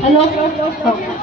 Hello? Hello?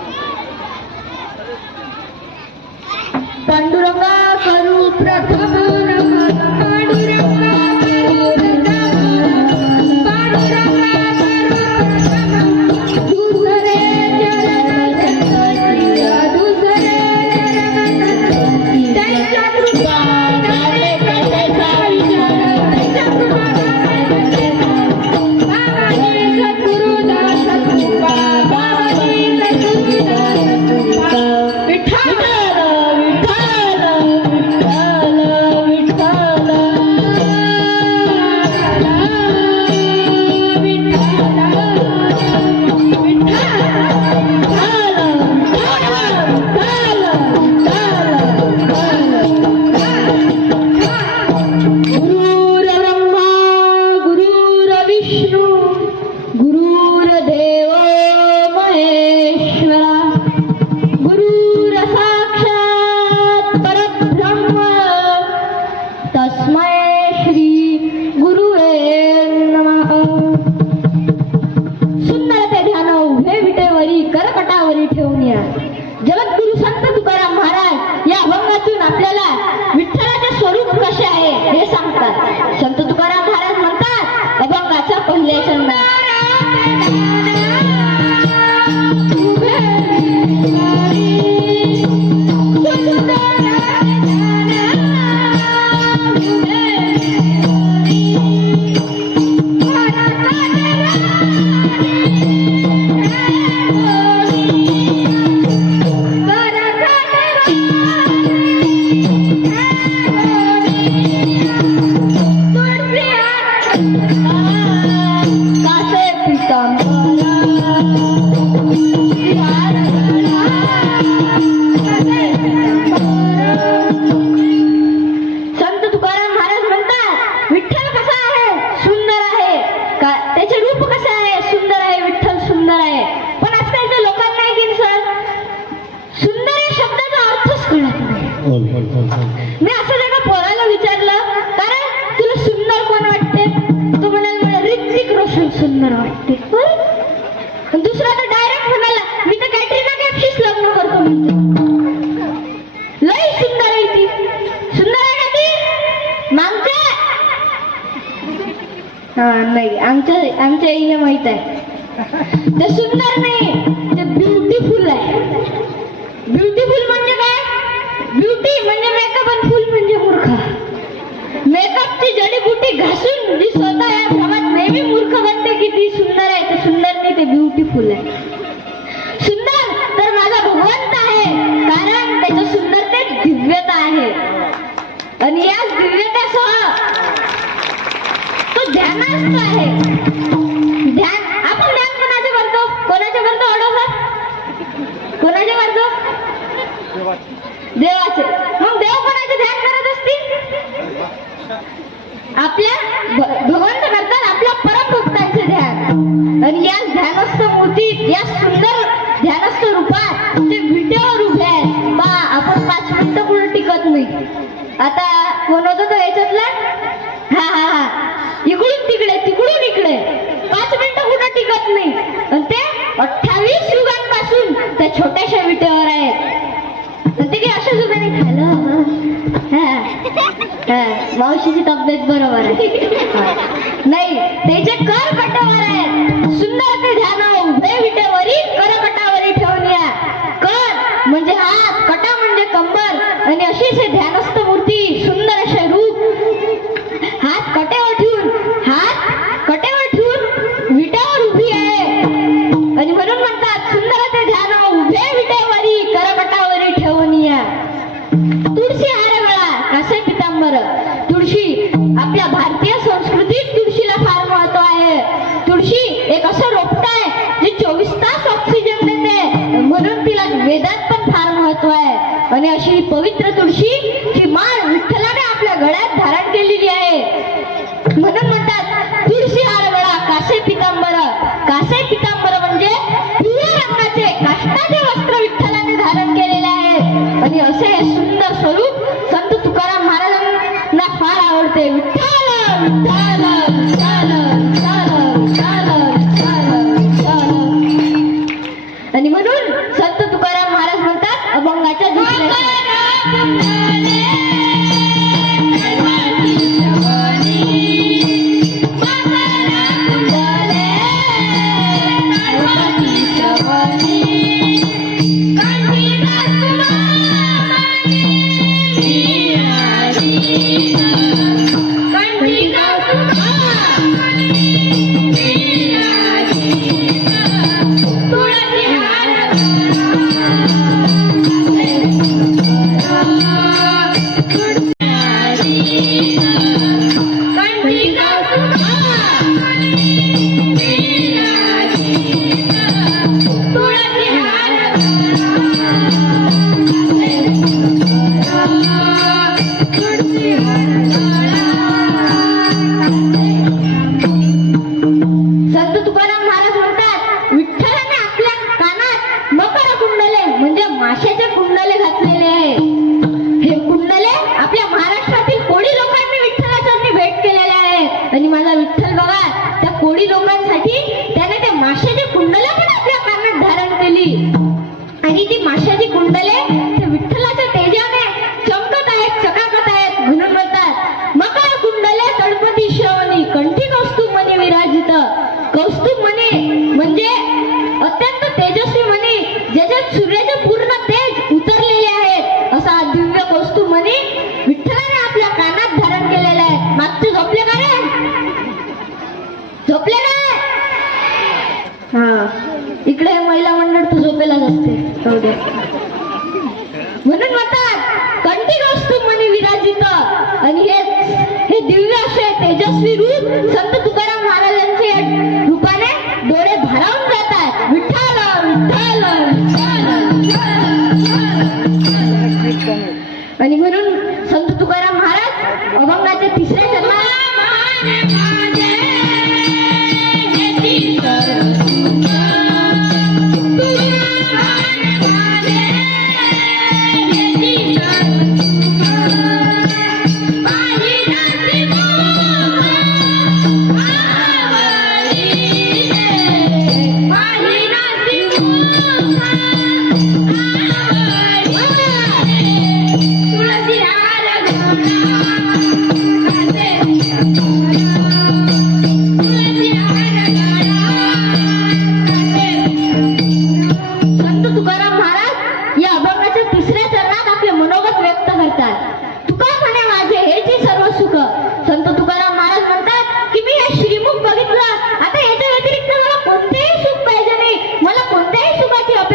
हा नाही आमच्या आमच्या आईला माहीत आहे. ते सुंदर नाही ते ब्युटीफुल आहे. ब्युटीफुल म्हणजे काय? ब्युटी म्हणजे मेकअप आणि फुल म्हणजे मूर्ख. मेकअपची जडीबुटी घासून जी स्वतः या भ्रमात नेहमी मूर्ख बनते की ती सुंदर आहे ते सुंदर नाही ते ब्युटीफुल आहे. ध्यानस्थ आहे. ध्यान आपण ध्यान कोणाचे करतो? कोणाचे करतो अडोसर कोणाचे करतो? देवाचे. मग देव कोणाचे ध्यान करत असतील? आपल्या भगवंत करतात आपल्या परमभक्तांचे ध्यान. आणि या ध्यानस्थ मूर्तीत या सुंदर ध्यानस्थ रूपात ते विटेवर उभे आहेत. बा आपण पाच मिनिटं पुढे टिकत नाही. आता कोण होता तो याच्यातला हा हा हा इकडून तिकडे तिकडून इकडे पाच मिनिटं कुठं टिकत नाही. आणि ते अठ्ठावीस युगांपासून त्या छोट्याशा विटेवर आहेत. ते काही अशा उभे खायला मावशीची तब्येत बरोबर आहे. नाही त्याचे कर कटावर आहेत सुंदर ते ध्यान उभे विटेवरी कर कटावरी ठेवून या. कर म्हणजे हात. आपल्या भारतीय संस्कृतीत तुळशीला फार महत्त्व आहे. तुळशी एक असं रोपट आहे जे चोवीस तास ऑक्सिजन देते. म्हणून तिला वेदात पण फार महत्त्व आहे. आणि अशी पवित्र तुळशी ही माळ विठ्ठलाने आपल्या गळ्यात धारण केलेली आहे. म्हणून म्हणतात तुळशी आरवळा कासे पितांबर. कासे पितांबर म्हणजे पिवळ्या रंगाचे काष्टाचे वस्त्र विठ्ठलाने धारण केलेले आहे. आणि असे सुंदर स्वरूप गणपती कंठी कौस्तुभ मनी विराजित. कौस्तुभ मनी म्हणजे अत्यंत तेजस्वी मनी ज्याच्यात सूर्याचे पूर्ण तेज उतरलेले आहेत. असा दिव्य कौस्तुभ मनी विठ्ठलाने आपल्या कानात धारण केलेला आहे. मागचे झोपले का रे? झोपले का? हा. इकडे हे महिला मंडळ तू झोपेलाच असते. म्हणून म्हणतात कंठी कौस्तुभ मनी विराजित. आणि हे हे दिव्य असे तेजस्वी रूप संत आता याच्या व्यतिरिक्त मला कोणतेही सुख पाहिजे नाही. मला कोणत्याही सुखाची अपेक्षा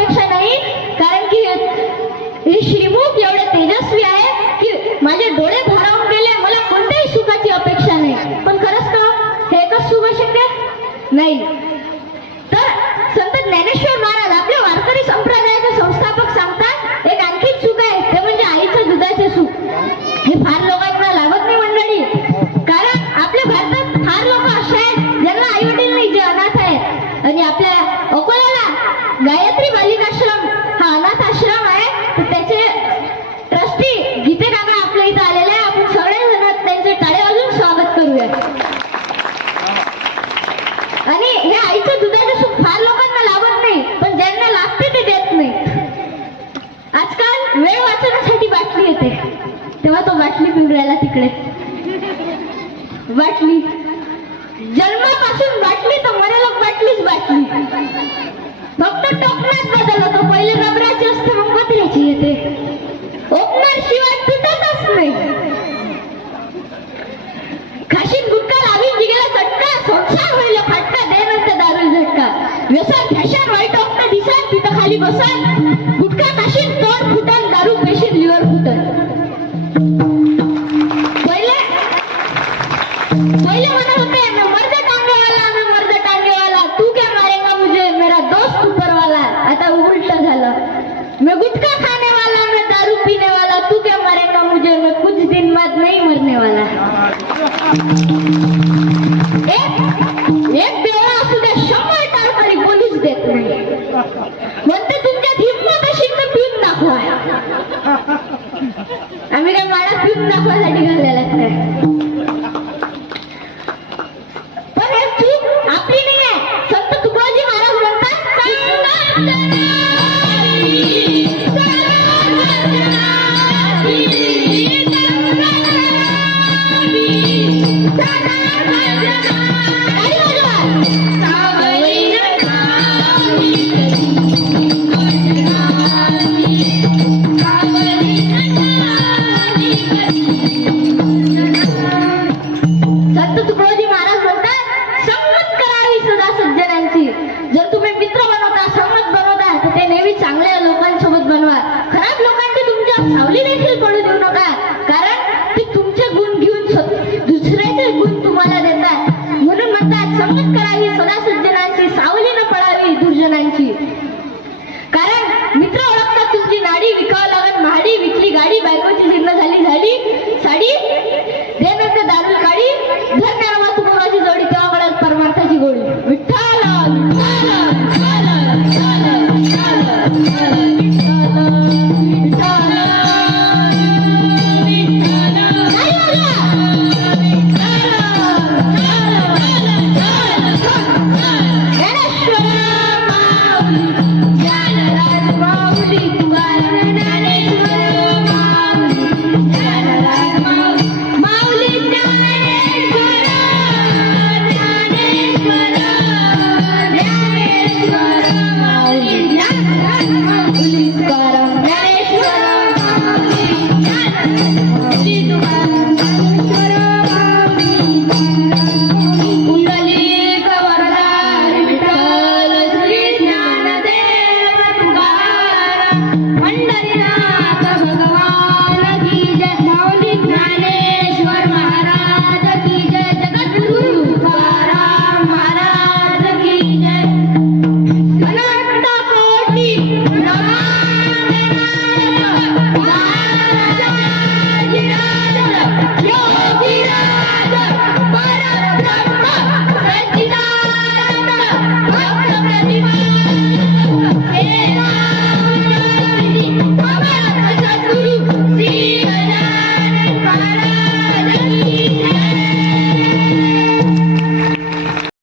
आजकाल वेळ बाटली येते. तेव्हा तो बाटली पिंगळायला तिकडे. बाटली. जन्मापासून बाटली तर मरेला बाटलीच बाटली. फक्त टोकण्यात बदल होतो. पहिले रबराची असते मग पत्र्याची येते. ओपनर शिवाय तुटतच नाही. खाशीत गुटका लावी जिगेला चटका संसार होईल फाटका दे नंतर दारू झटका. व्यसन फॅशन वाईट ऑप्ट दिसा तिथं खाली बसा 没有了。